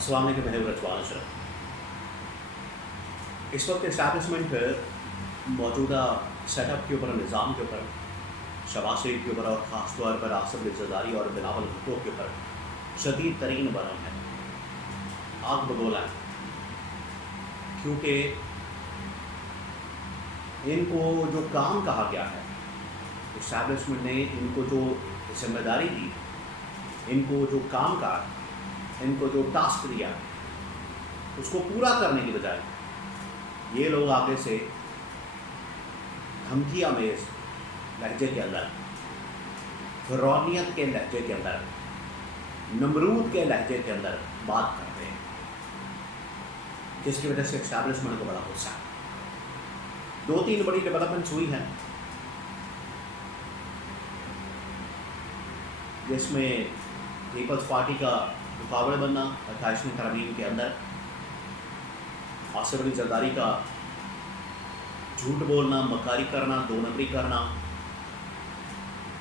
अस्सलाम वालेकुम, मैं हूं रजवान अशरफ। इस वक्त इस्टेब्लिशमेंट मौजूदा सेटअप के ऊपर, निज़ाम के ऊपर, शहबाज शरीफ के ऊपर और ख़ास तौर पर आसिफ अली ज़रदारी और बिलावल भुट्टो के ऊपर शदीद तरीन बरम है, आग बगोला है, क्योंकि इनको जो काम कहा गया है, इस्टेब्लिशमेंट ने इनको जो जिम्मेदारी दी, इनको जो काम कहा, इनको जो टास्क दिया, उसको पूरा करने की बजाय ये लोग आगे से धमकियाँ में लहजे के अंदर, फिरौनियत के लहजे के अंदर, नमरूद के लहजे के अंदर बात कर रहे हैं, जिसकी वजह से इस्टेब्लिशमेंट को बड़ा गुस्सा है। 2-3 बड़ी डेवलपमेंट्स हुई हैं, जिसमें पीपल्स पार्टी का मुकाबले बनना 28वीं तरमीम के अंदर, आसिफ अली ज़रदारी का झूठ बोलना, मकारी करना, 2 नंबरी करना,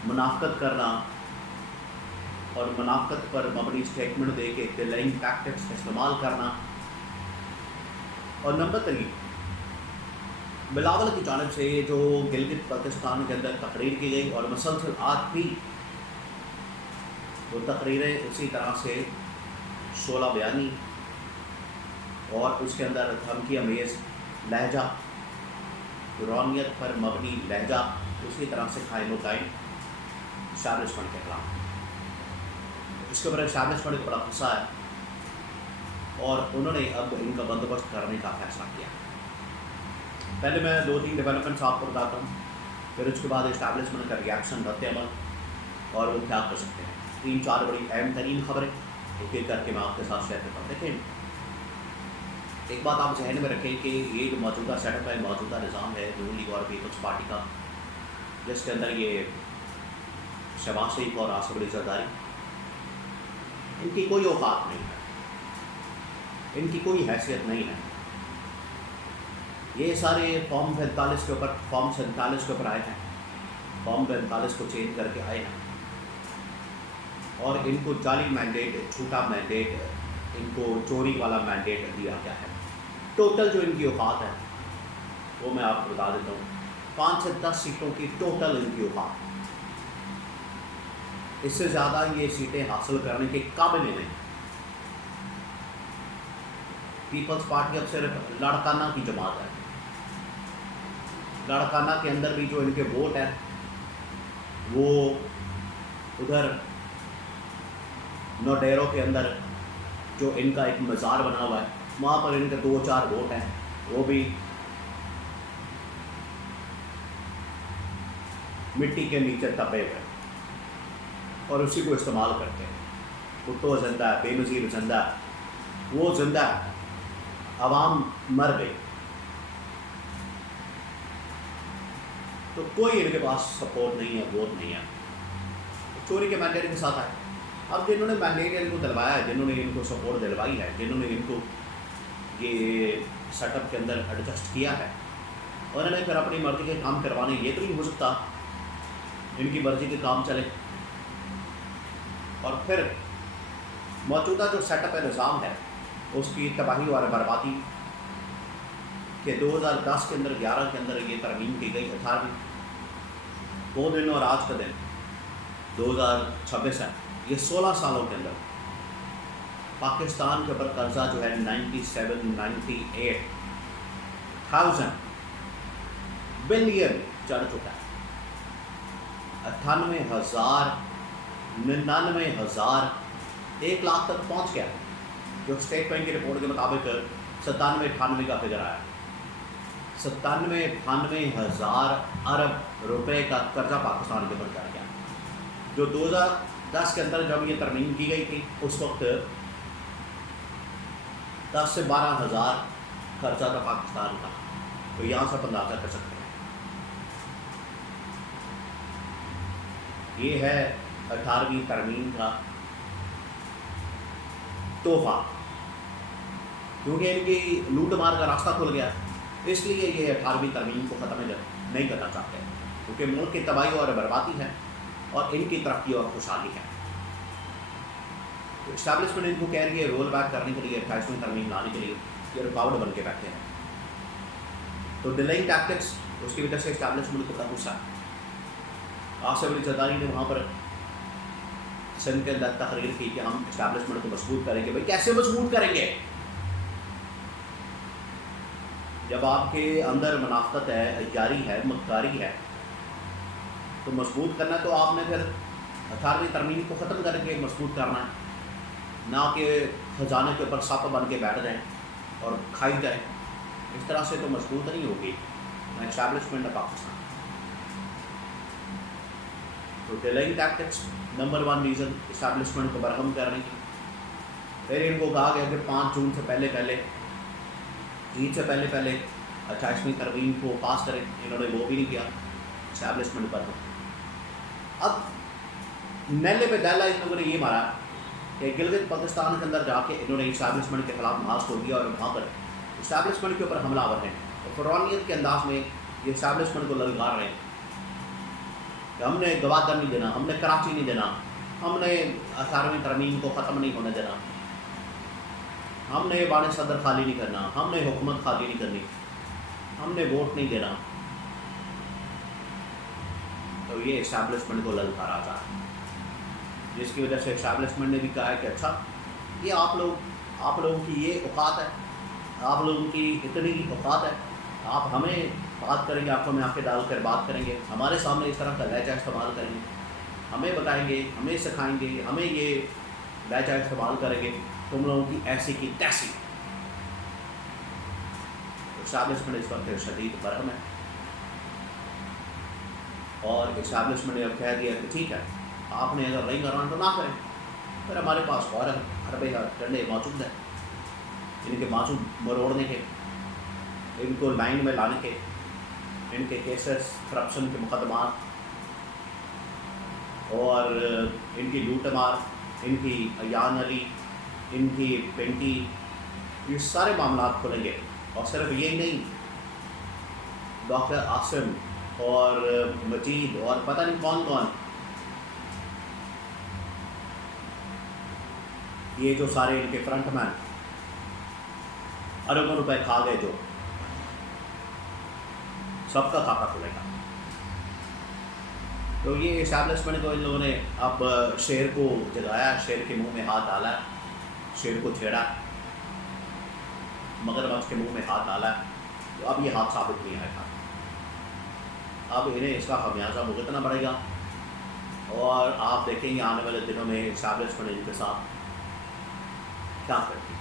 मुनाफ़कत करना और मुनाफ़कत पर मबनी स्टेटमेंट दे के डिलेइंग टैक्टिक्स इस्तेमाल करना, और नंबर 3 बिलावल की जानिब से जो गिलगित बल्तिस्तान के अंदर तकरीर की गई और मुसलसल आज भी वो तकरीरें उसी तरह से 16 बयानी और उसके अंदर धमकी अमेज़ लहजा, फिरौनियत पर मबनी लहजा उसी तरह से कायम इस्टेब्लिशमेंट के खिलाफ। इसके ऊपर इस्टेब्लिशमेंट को बड़ा गुस्सा है और उन्होंने अब इनका बंदोबस्त करने का फैसला किया। पहले मैं 2-3 डेवलपमेंट्स आपको बताता हूँ, फिर उसके बाद इस्टेब्लिशमेंट का रिएक्शन, रद्द अमल और वो क्या कर सकते हैं। 3-4 बड़ी अहम तरीन खबरें एक एक करके मैं आपके साथ शेयर करता हूँ। देखें, एक बात आप जहन में रखें कि ये जो मौजूदा सेटअप है, मौजूदा निज़ाम है नून लीग और पीपल्स पार्टी का, जिसके अंदर ये शहबाज शरीफ और आसिफ अली ज़रदारी, इनकी कोई औकात नहीं है, इनकी कोई हैसियत नहीं है। ये सारे फॉर्म 47 के ऊपर आए हैं, फॉर्म 45 को चेंज करके आए हैं और इनको जाली मैंडेट, झूठा मैंडेट, इनको चोरी वाला मैंडेट दिया गया है। टोटल जो इनकी औकात है वो मैं आपको बता देता हूँ, 5 से 10 सीटों की टोटल इनकी औकात। इससे ज़्यादा ये सीटें हासिल करने के काबिल नहीं। पीपल्स पार्टी अब सिर्फ लड़काना की जमात है, लड़काना के अंदर भी जो इनके वोट हैं वो उधर नोडेरो के अंदर जो इनका एक मज़ार बना हुआ है, वहाँ पर इनके 2-4 वोट हैं, वो भी मिट्टी के नीचे दबे हुए और उसी को इस्तेमाल करते हैं। भुट्टो जिंदा है, बेनज़ीर जिंदा है, वो जिंदा है, आवाम मर गई, तो कोई इनके पास सपोर्ट नहीं है, वोट नहीं है। चोरी के मैंडेट के साथ आए। अब जिन्होंने मैंडेट इनको दिलवाया है, जिन्होंने इनको सपोर्ट दिलवाई है, जिन्होंने इनको ये सेटअप के अंदर एडजस्ट किया है, उन्होंने फिर अपनी मर्ज़ी के काम करवाने। ये तो नहीं हो सकता इनकी मर्ज़ी के काम चले और फिर मौजूदा जो सेटअप है, निज़ाम है, उसकी तबाही और बर्बादी के 2010 के अंदर, 11 के अंदर ये तरमीम की गई, 18वीं, वो दिन और आज का दिन 2026 है। ये 16 सालों के अंदर पाकिस्तान के ऊपर कर्जा जो है 98,000 बिलियन चढ़ चुका है। 98,000, 99,000, 1 लाख तक पहुंच गया, जो स्टेट बैंक की रिपोर्ट के मुताबिक 97-98 का फिगर आया। 97-98,000 अरब रुपए का कर्जा पाकिस्तान के ऊपर चढ़ गया। जो 2010 के अंदर जब ये तरमीम की गई थी, उस वक्त 10 से 12,000 खर्चा था पाकिस्तान का। तो यहाँ से अंदाजा कर सकते हैं। ये है 18वीं तरमीम का तोहफा, क्योंकि इनकी लूट मार का रास्ता खुल गया, इसलिए ये 18वीं तरमीम को ख़त्म नहीं करना चाहते, क्योंकि मुल्क की तबाही और बर्बादी है और इनकी तरक्की और खुशहाली है। تو اسٹیبلشمنٹ ان کو کہہ رہی ہے رول بیک کرنے کے لیے 28ویں ترمیم لانے کے لیے یہ رکاوٹ بن کے بیٹھے ہیں. تو ڈیلنگ ٹیکٹکس اس کی وجہ سے اسٹیبلشمنٹ کو بہت غصہ ہے. آصف علی زرداری نے وہاں پر سندھ کے اندر تقریر کی کہ ہم اسٹیبلشمنٹ کو مضبوط کریں گے. بھائی کیسے مضبوط کریں گے جب آپ کے اندر منافقت ہے, عیاری ہے, مکاری ہے؟ تو مضبوط کرنا تو آپ نے پھر 18ویں ترمیم کو ختم کر کے مضبوط کرنا ہے, نہ کہ خزانے کے اوپر سپ بن کے بیٹھ جائیں اور کھائی جائیں. اس طرح سے تو مضبوط نہیں ہوگی نہ اسٹیبلشمنٹ نہ پاکستان. تو dealing tactics number 1 reason establishment کو برہم کرنے کی. پھر ان کو کہا گیا کہ 5 جون سے پہلے عید سے پہلے 28ویں ترمیم کو پاس کریں. انہوں نے وہ بھی نہیں کیا. اسٹیبلشمنٹ پر اب نیلے پہ ڈالا ان لوگوں نے یہ مارا کہ گلگت پاکستان کے اندر جا کے انہوں نے اسٹیبلشمنٹ کے خلاف محاذ کھول دیا اور وہاں پر اسٹیبلشمنٹ کے اوپر حملہ آور ہیں اور فرعونیت کے انداز میں یہ اسٹیبلشمنٹ کو للکار رہے ہیں کہ ہم نے گوادر نہیں دینا, ہم نے کراچی نہیں دینا, ہم نے 18ویں ترمیم کو ختم نہیں ہونے دینا, ہم نے بان صدر خالی نہیں کرنا, ہم نے حکومت خالی نہیں کرنی, ہم نے ووٹ نہیں دینا. تو یہ اسٹیبلشمنٹ کو للکارا جا ہے, جس کی وجہ سے اسٹیبلشمنٹ نے بھی کہا ہے کہ اچھا یہ آپ لوگوں کی یہ اوقات ہے, آپ لوگوں کی اتنی اوقات ہے, آپ ہمیں بات کریں گے, آنکھوں میں آنکھیں ڈال کر بات کریں گے, ہمارے سامنے اس طرح کا لہجہ استعمال کریں گے, ہمیں بتائیں گے, ہمیں سکھائیں گے, ہمیں یہ لہجہ استعمال کریں گے, تم لوگوں کی ایسی کی تیسی. اسٹیبلشمنٹ اس وقت شدید برہم ہے اور اسٹیبلشمنٹ نے اب کہہ دیا کہ ٹھیک ہے آپ نے اگر نہیں کرنا تو نہ کریں. پھر ہمارے پاس اور حربے ڈنڈے موجود ہیں ان کے معصوم مروڑنے کے, ان کو لائن میں لانے کے, ان کے کیسز, کرپشن کے مقدمات اور ان کی لوٹ مار, ان کی ایان علی, ان کی پینٹی, یہ سارے معاملات کھلیں گے. اور صرف یہی نہیں, ڈاکٹر عاصم اور مجید اور پتہ نہیں کون یہ جو سارے ان کے فرنٹ مین اربوں روپے کھا گئے, جو سب کا کھاتا کھلے گا. تو یہ اسٹیبلشمنٹ کو ان لوگوں نے اب شیر کو جگایا, شیر کے منہ میں ہاتھ ڈالا, شیر کو چھیڑا, مگرمچھ کے منہ میں ہاتھ ڈالا. تو اب یہ ہاتھ ثابت نہیں آئے گا, اب انہیں اس کا خمیازہ بھگتنا پڑے گا. اور آپ دیکھیں گے آنے والے دنوں میں اسٹیبلشمنٹ ان کے ساتھ کیا کرتی ہے.